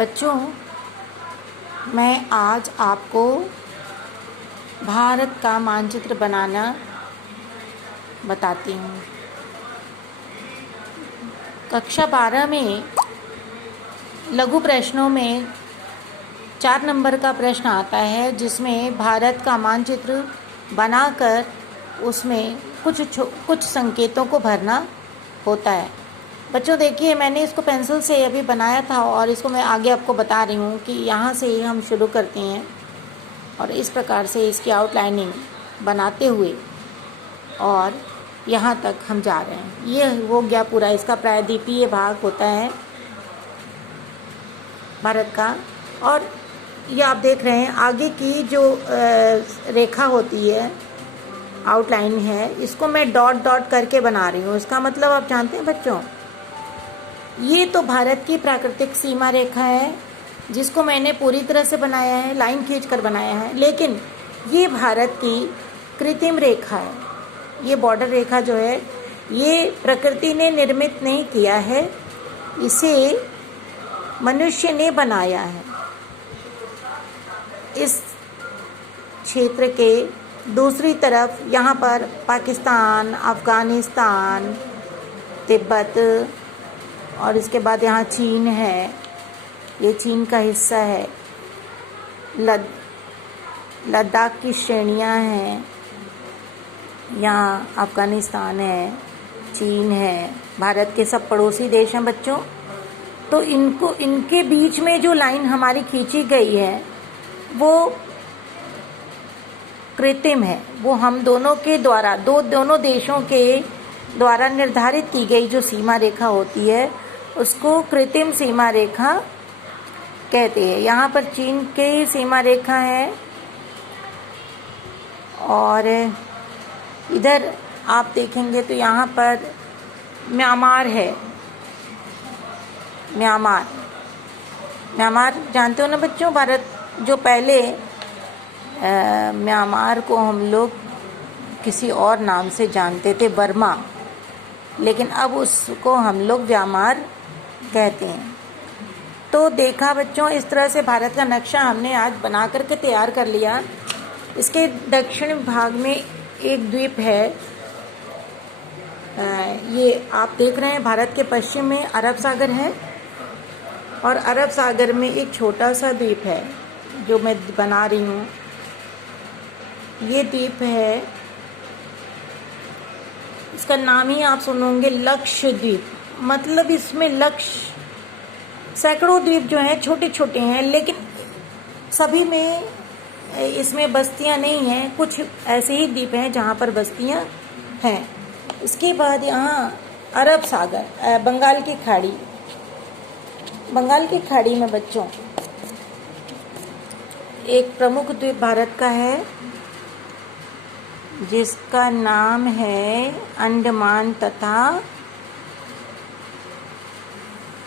बच्चों, मैं आज आपको भारत का मानचित्र बनाना बताती हूँ। कक्षा 12 में लघु प्रश्नों में 4 नंबर का प्रश्न आता है, जिसमें भारत का मानचित्र बनाकर उसमें कुछ संकेतों को भरना होता है। बच्चों देखिए, मैंने इसको पेंसिल से अभी बनाया था और इसको मैं आगे आपको बता रही हूँ कि यहाँ से ही हम शुरू करते हैं और इस प्रकार से इसकी आउटलाइनिंग बनाते हुए और यहाँ तक हम जा रहे हैं। ये हो गया पूरा इसका प्रायद्वीपीय भाग होता है भारत का। और ये आप देख रहे हैं आगे की जो रेखा होती है, आउटलाइन है, इसको मैं डॉट डॉट करके बना रही हूँ। इसका मतलब आप जानते हैं बच्चों, ये तो भारत की प्राकृतिक सीमा रेखा है जिसको मैंने पूरी तरह से बनाया है, लाइन खींचकर बनाया है। लेकिन ये भारत की कृत्रिम रेखा है। ये बॉर्डर रेखा जो है, ये प्रकृति ने निर्मित नहीं किया है, इसे मनुष्य ने बनाया है। इस क्षेत्र के दूसरी तरफ यहाँ पर पाकिस्तान, अफ़गानिस्तान, तिब्बत और इसके बाद यहाँ चीन है। ये चीन का हिस्सा है। लद्दाख की श्रेणियाँ हैं। यहाँ अफ़गानिस्तान है, चीन है, भारत के सब पड़ोसी देश हैं बच्चों। तो इनके बीच में जो लाइन हमारी खींची गई है वो कृत्रिम है। वो हम दोनों के द्वारा, दोनों देशों के द्वारा निर्धारित की गई जो सीमा रेखा होती है उसको कृत्रिम सीमा रेखा कहते हैं। यहाँ पर चीन की सीमा रेखा है और इधर आप देखेंगे तो यहाँ पर म्यांमार है। म्यांमार जानते हो ना बच्चों, भारत जो पहले म्यांमार को हम लोग किसी और नाम से जानते थे, बर्मा, लेकिन अब उसको हम लोग म्यांमार कहते हैं। तो देखा बच्चों, इस तरह से भारत का नक्शा हमने आज बना करके तैयार कर लिया। इसके दक्षिण भाग में एक द्वीप है। ये आप देख रहे हैं, भारत के पश्चिम में अरब सागर है और अरब सागर में एक छोटा सा द्वीप है जो मैं बना रही हूँ। ये द्वीप है, इसका नाम ही आप सुनोगे लक्षद्वीप। मतलब इसमें सैकड़ों द्वीप जो हैं छोटे छोटे हैं, लेकिन सभी में इसमें बस्तियां नहीं हैं। कुछ ऐसे ही द्वीप हैं जहाँ पर बस्तियां हैं। इसके बाद यहाँ अरब सागर, बंगाल की खाड़ी। बंगाल की खाड़ी में बच्चों एक प्रमुख द्वीप भारत का है जिसका नाम है अंडमान तथा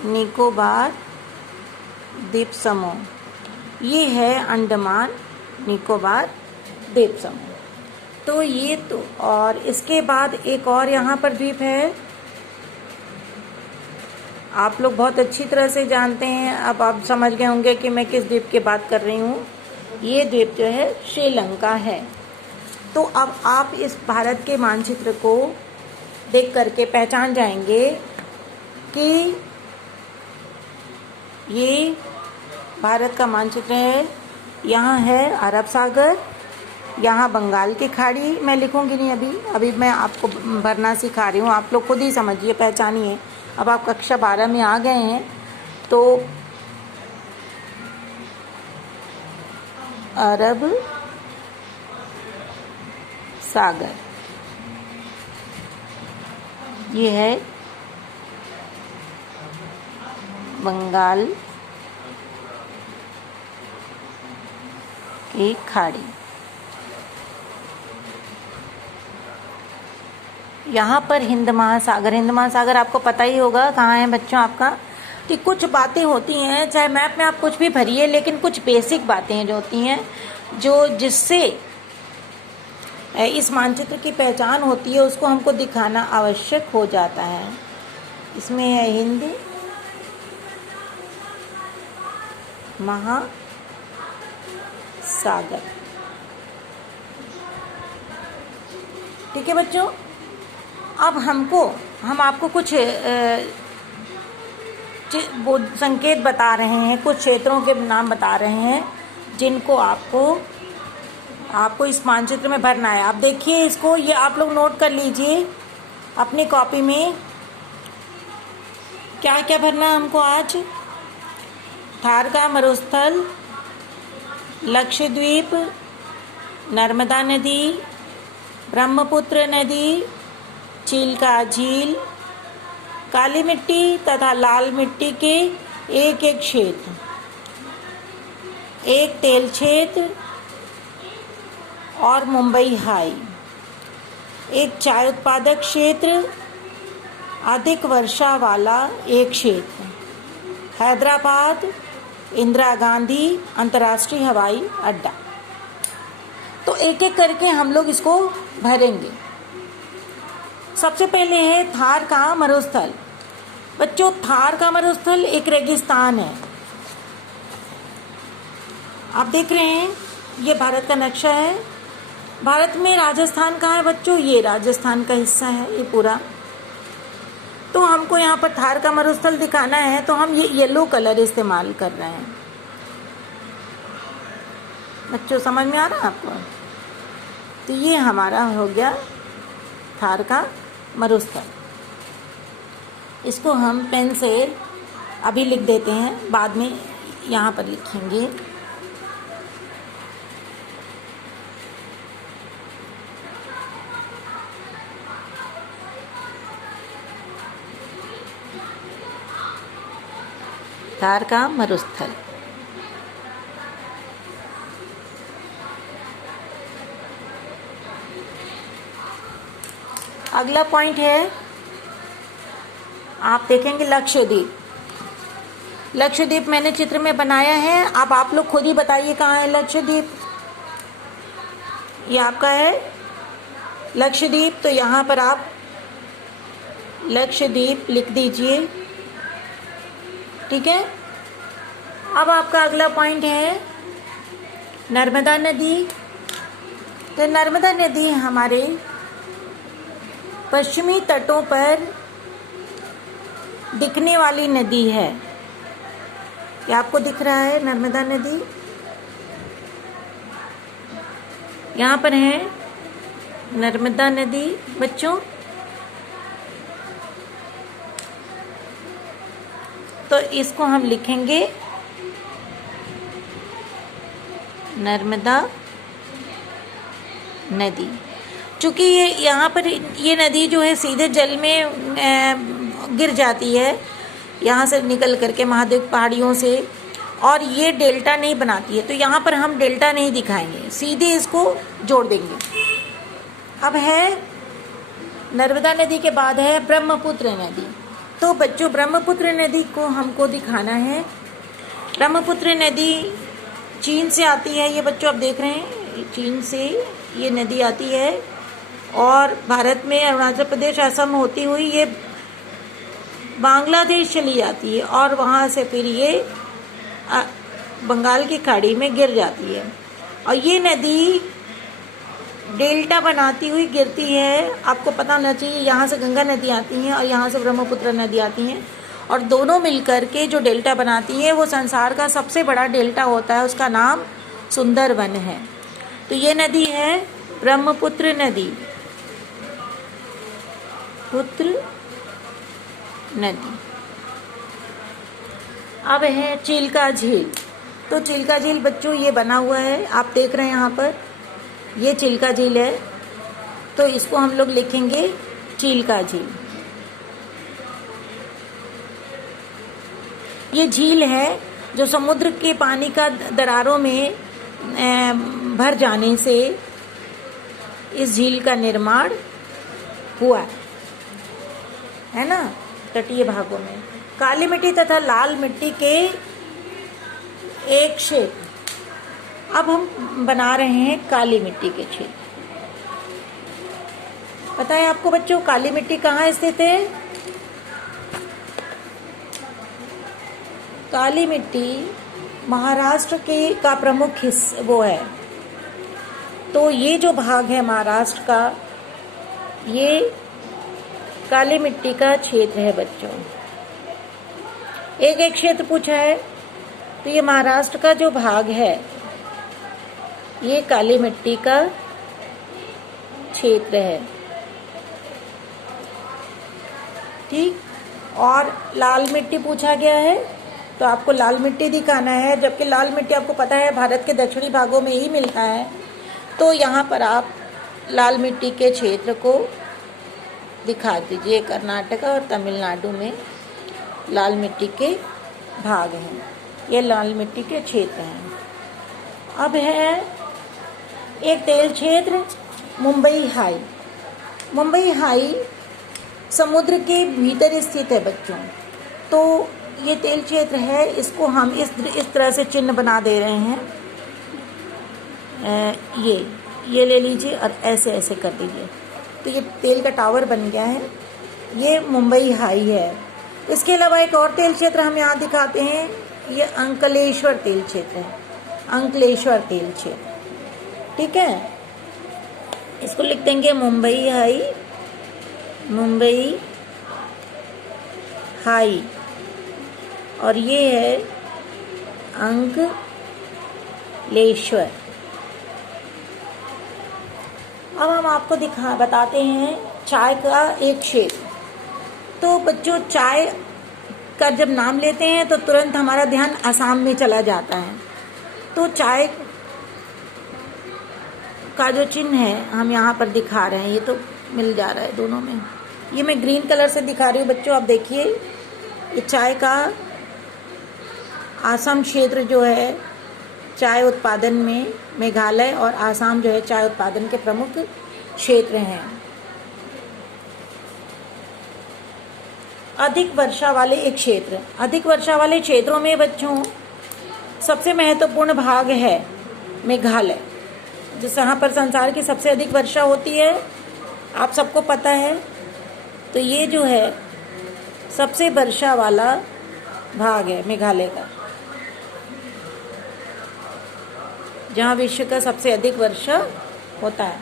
निकोबार द्वीप समूह। ये है अंडमान निकोबार द्वीप समूह। तो ये तो, और इसके बाद एक और यहाँ पर द्वीप है, आप लोग बहुत अच्छी तरह से जानते हैं। अब आप समझ गए होंगे कि मैं किस द्वीप की बात कर रही हूँ। ये द्वीप जो है श्रीलंका है। तो अब आप इस भारत के मानचित्र को देख करके पहचान जाएंगे कि ये भारत का मानचित्र है। यहाँ है अरब सागर, यहाँ बंगाल की खाड़ी। मैं लिखूंगी नहीं, अभी मैं आपको भरना सिखा रही हूँ, आप लोग खुद ही समझिए, पहचानिए। अब आप कक्षा 12 में आ गए हैं तो अरब सागर ये है, बंगाल की खाड़ी। यहाँ पर हिंद महासागर आपको पता ही होगा कहाँ है बच्चों आपका। कि कुछ बातें होती हैं, चाहे मैप में आप कुछ भी भरिए, लेकिन कुछ बेसिक बातें हैं जो होती हैं, जो जिससे इस मानचित्र की पहचान होती है, उसको हमको दिखाना आवश्यक हो जाता है। इसमें है हिंद महासागर। ठीक है बच्चों, अब हम आपको कुछ संकेत बता रहे हैं, कुछ क्षेत्रों के नाम बता रहे हैं जिनको आपको इस मानचित्र में भरना है। आप देखिए इसको, ये आप लोग नोट कर लीजिए अपनी कॉपी में क्या क्या भरना है हमको आज। थार का मरुस्थल, लक्षद्वीप, नर्मदा नदी, ब्रह्मपुत्र नदी, चिल्का झील, काली मिट्टी तथा लाल मिट्टी के एक एक क्षेत्र, एक तेल क्षेत्र और मुंबई हाई, एक चाय उत्पादक क्षेत्र, अधिक वर्षा वाला एक क्षेत्र, हैदराबाद, इंदिरा गांधी अंतर्राष्ट्रीय हवाई अड्डा। तो एक एक करके हम लोग इसको भरेंगे। सबसे पहले है थार का मरुस्थल। बच्चों, थार का मरुस्थल एक रेगिस्तान है। आप देख रहे हैं ये भारत का नक्शा है। भारत में राजस्थान कहाँ है बच्चों? ये राजस्थान का हिस्सा है ये पूरा। तो हमको यहाँ पर थार का मरुस्थल दिखाना है, तो हम ये येलो कलर इस्तेमाल कर रहे हैं। बच्चों समझ में आ रहा है आपको? तो ये हमारा हो गया थार का मरुस्थल। इसको हम पेन से अभी लिख देते हैं, बाद में यहाँ पर लिखेंगे। थार का मरुस्थल। अगला पॉइंट है, आप देखेंगे लक्षद्वीप। लक्षद्वीप मैंने चित्र में बनाया है, अब आप लोग खुद ही बताइए कहाँ है लक्षद्वीप। ये आपका है लक्षद्वीप, तो यहाँ पर आप लक्षद्वीप लिख दीजिए। ठीक है। अब आपका अगला पॉइंट है नर्मदा नदी। तो नर्मदा नदी हमारे पश्चिमी तटों पर दिखने वाली नदी है। क्या आपको दिख रहा है नर्मदा नदी? यहाँ पर है नर्मदा नदी बच्चों। तो इसको हम लिखेंगे नर्मदा नदी। चूँकि ये यहाँ पर ये नदी जो है सीधे जल में गिर जाती है, यहाँ से निकल करके महादेव पहाड़ियों से, और ये डेल्टा नहीं बनाती है। तो यहाँ पर हम डेल्टा नहीं दिखाएंगे, सीधे इसको जोड़ देंगे। अब है नर्मदा नदी के बाद है ब्रह्मपुत्र नदी। तो बच्चों ब्रह्मपुत्र नदी को हमको दिखाना है। ब्रह्मपुत्र नदी चीन से आती है। ये बच्चों आप देख रहे हैं, चीन से ये नदी आती है और भारत में अरुणाचल प्रदेश, असम होती हुई ये बांग्लादेश चली जाती है और वहाँ से फिर ये बंगाल की खाड़ी में गिर जाती है। और ये नदी डेल्टा बनाती हुई गिरती है। आपको पता होना चाहिए, यहाँ से गंगा नदी आती हैं और यहाँ से ब्रह्मपुत्र नदी आती हैं, और दोनों मिलकर के जो डेल्टा बनाती है वो संसार का सबसे बड़ा डेल्टा होता है, उसका नाम सुंदरवन है। तो ये नदी है ब्रह्मपुत्र नदी, पुत्र नदी। अब है चिल्का झील। तो चिल्का झील बच्चों ये बना हुआ है, आप देख रहे हैं यहाँ पर, ये चिल्का झील है। तो इसको हम लोग लिखेंगे चिल्का झील। ये झील है जो समुद्र के पानी का दरारों में भर जाने से इस झील का निर्माण हुआ है ना, तटीय भागों में। काली मिट्टी तथा लाल मिट्टी के एक क्षेत्र। अब हम बना रहे हैं काली मिट्टी के क्षेत्र। पता है आपको बच्चों काली मिट्टी कहाँ स्थित है? काली मिट्टी महाराष्ट्र के का प्रमुख हिस्सा वो है। तो ये जो भाग है महाराष्ट्र का, ये काली मिट्टी का क्षेत्र है बच्चों। एक एक क्षेत्र पूछा है, तो ये महाराष्ट्र का जो भाग है ये काली मिट्टी का क्षेत्र है, ठीक। और लाल मिट्टी पूछा गया है, तो आपको लाल मिट्टी दिखाना है, जबकि लाल मिट्टी आपको पता है भारत के दक्षिणी भागों में ही मिलता है। तो यहाँ पर आप लाल मिट्टी के क्षेत्र को दिखा दीजिए। कर्नाटक और तमिलनाडु में लाल मिट्टी के भाग हैं, ये लाल मिट्टी के क्षेत्र हैं। अब है एक तेल क्षेत्र मुंबई हाई। मुंबई हाई समुद्र के भीतर स्थित है बच्चों। तो ये तेल क्षेत्र है, इसको हम इस तरह से चिन्ह बना दे रहे हैं। ये ले लीजिए और ऐसे ऐसे कर दीजिए, तो ये तेल का टावर बन गया है। ये मुंबई हाई है। इसके अलावा एक और तेल क्षेत्र हम यहाँ दिखाते हैं, ये अंकलेश्वर तेल क्षेत्र है। अंकलेश्वर तेल क्षेत्र, ठीक है। इसको लिख देंगे मुंबई हाई, मुंबई हाई। और ये है अंकलेश्वर। अब हम आपको बताते हैं चाय का एक क्षेत्र। तो बच्चों, चाय का जब नाम लेते हैं तो तुरंत हमारा ध्यान असम में चला जाता है। तो चाय का जो चिन्ह है हम यहाँ पर दिखा रहे हैं, ये तो मिल जा रहा है दोनों में। ये मैं ग्रीन कलर से दिखा रही हूँ बच्चों, आप देखिए। ये चाय का असम क्षेत्र जो है चाय उत्पादन में मेघालय और आसाम जो है चाय उत्पादन के प्रमुख क्षेत्र हैं। अधिक वर्षा वाले एक क्षेत्र। अधिक वर्षा वाले क्षेत्रों में बच्चों सबसे महत्वपूर्ण भाग है मेघालय, जहाँ पर संसार की सबसे अधिक वर्षा होती है, आप सबको पता है। तो ये जो है सबसे वर्षा वाला भाग है मेघालय का, जहाँ विश्व का सबसे अधिक वर्षा होता है।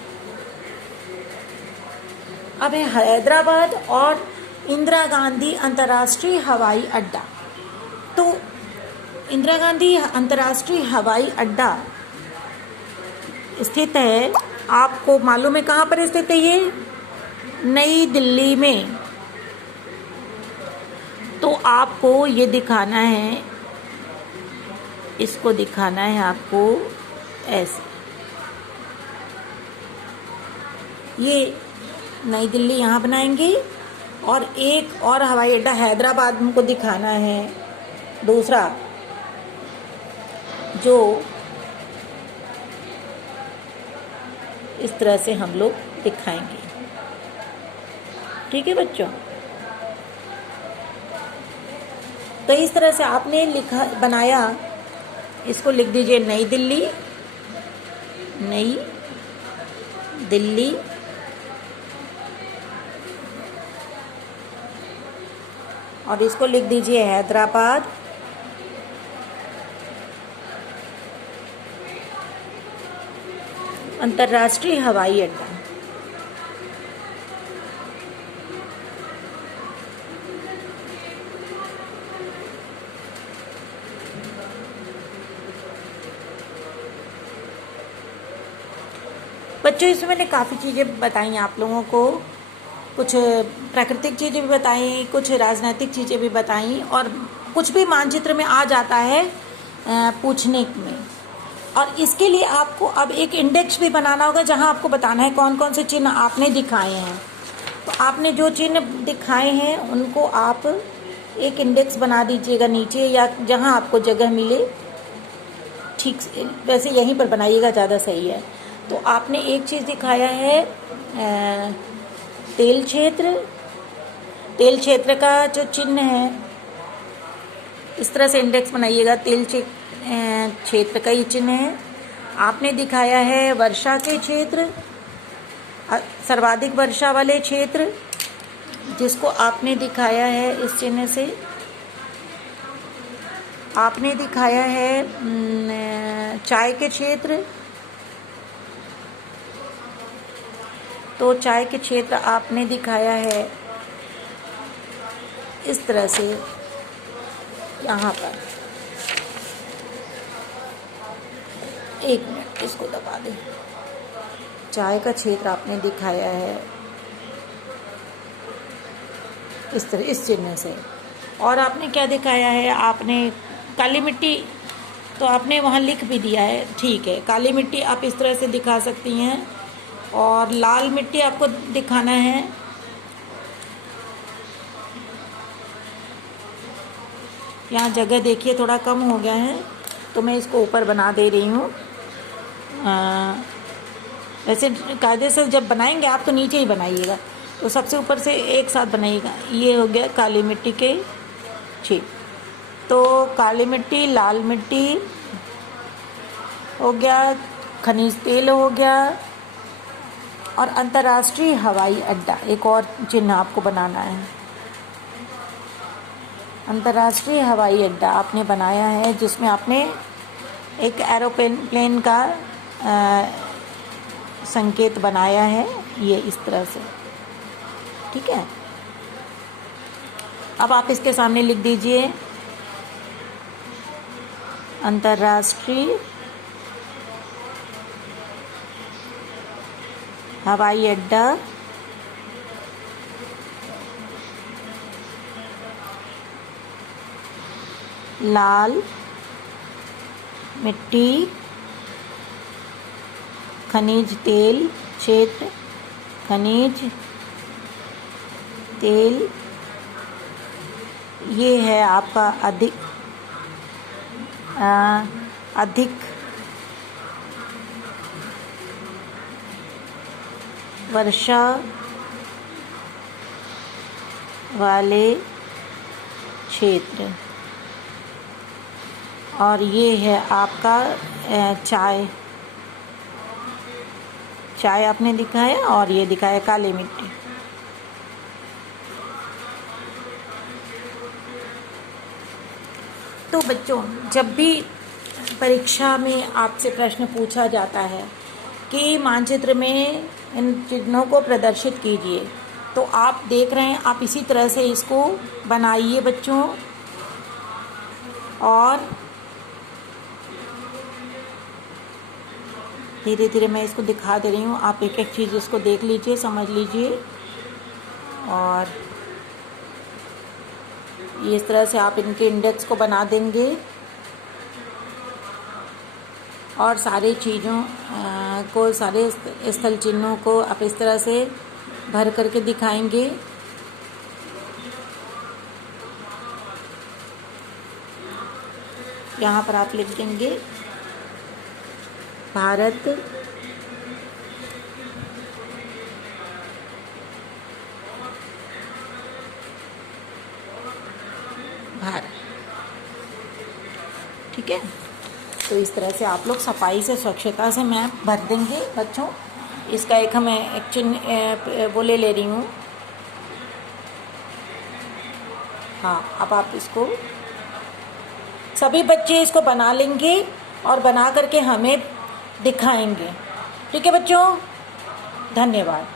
अब है हैदराबाद और इंदिरा गांधी अंतर्राष्ट्रीय हवाई अड्डा। तो इंदिरा गांधी अंतर्राष्ट्रीय हवाई अड्डा स्थित है, आपको मालूम है कहाँ पर स्थित है? ये नई दिल्ली में। तो आपको ये दिखाना है, इसको दिखाना है आपको ऐसे। ये नई दिल्ली यहाँ बनाएंगे और एक और हवाई अड्डा हैदराबाद हमको दिखाना है, दूसरा जो इस तरह से हम लोग दिखाएंगे, ठीक है बच्चों। तो इस तरह से आपने लिखा बनाया, इसको लिख दीजिए नई दिल्ली, नई दिल्ली, और इसको लिख दीजिए हैदराबाद, अंतर्राष्ट्रीय हवाई अड्डा। बच्चों, इसमें मैंने काफ़ी चीज़ें बताई आप लोगों को, कुछ प्राकृतिक चीज़ें भी बताई, कुछ राजनीतिक चीज़ें भी बताई, और कुछ भी मानचित्र में आ जाता है पूछने में। और इसके लिए आपको अब एक इंडेक्स भी बनाना होगा, जहां आपको बताना है कौन कौन से चिन्ह आपने दिखाए हैं। तो आपने जो चिन्ह दिखाए हैं उनको आप एक इंडेक्स बना दीजिएगा नीचे, या जहां आपको जगह मिले, ठीक से, वैसे यहीं पर बनाइएगा, ज़्यादा सही है। तो आपने एक चीज़ दिखाया है तेल क्षेत्र। तेल क्षेत्र का जो चिन्ह है, इस तरह से इंडेक्स बनाइएगा। तेल क्षेत्र का ये चिन्ह है। आपने दिखाया है वर्षा के क्षेत्र, सर्वाधिक वर्षा वाले क्षेत्र, जिसको आपने दिखाया है इस चिन्ह से। आपने दिखाया है चाय के क्षेत्र, तो चाय के क्षेत्र आपने दिखाया है इस तरह से यहाँ पर। एक मिनट, इसको दबा दें। चाय का क्षेत्र आपने दिखाया है इस तरह, इस चिन्ह से। और आपने क्या दिखाया है, आपने काली मिट्टी, तो आपने वहाँ लिख भी दिया है, ठीक है। काली मिट्टी आप इस तरह से दिखा सकती हैं, और लाल मिट्टी आपको दिखाना है। यहाँ जगह देखिए थोड़ा कम हो गया है, तो मैं इसको ऊपर बना दे रही हूँ। वैसे कायदे से जब बनाएंगे आप तो नीचे ही बनाइएगा, तो सबसे ऊपर से एक साथ बनाइएगा। ये हो गया काली मिट्टी के छेद। तो काली मिट्टी, लाल मिट्टी हो गया, खनिज तेल हो गया, और अंतर्राष्ट्रीय हवाई अड्डा एक और चिन्ह आपको बनाना है। अंतर्राष्ट्रीय हवाई अड्डा आपने बनाया है, जिसमें आपने एक एरोप्लेन का संकेत बनाया है, ये इस तरह से, ठीक है। अब आप इसके सामने लिख दीजिए अंतर्राष्ट्रीय हवाई अड्डा लाल मिट्टी खनिज तेल क्षेत्र, खनिज तेल, ये है आपका अधिक वर्षा वाले क्षेत्र, और ये है आपका चाय आपने दिखाया, और ये दिखाया काली मिट्टी। तो बच्चों, जब भी परीक्षा में आपसे प्रश्न पूछा जाता है कि मानचित्र में इन चिन्हों को प्रदर्शित कीजिए, तो आप देख रहे हैं, आप इसी तरह से इसको बनाइए बच्चों। और धीरे धीरे मैं इसको दिखा दे रही हूँ, आप एक एक चीज़ इसको देख लीजिए, समझ लीजिए, और इस तरह से आप इनके इंडेक्स को बना देंगे, और सारी चीज़ों को, सारे स्थल चिन्हों को आप इस तरह से भर करके दिखाएंगे। यहाँ पर आप लिख देंगे भारत, भारत, ठीक है। तो इस तरह से आप लोग सफाई से, स्वच्छता से मैप भर देंगे बच्चों। इसका एक हमें एक चिन्ह वो ले रही हूँ। हाँ, अब आप इसको, सभी बच्चे इसको बना लेंगे और बना करके हमें दिखाएंगे, ठीक है बच्चों। धन्यवाद।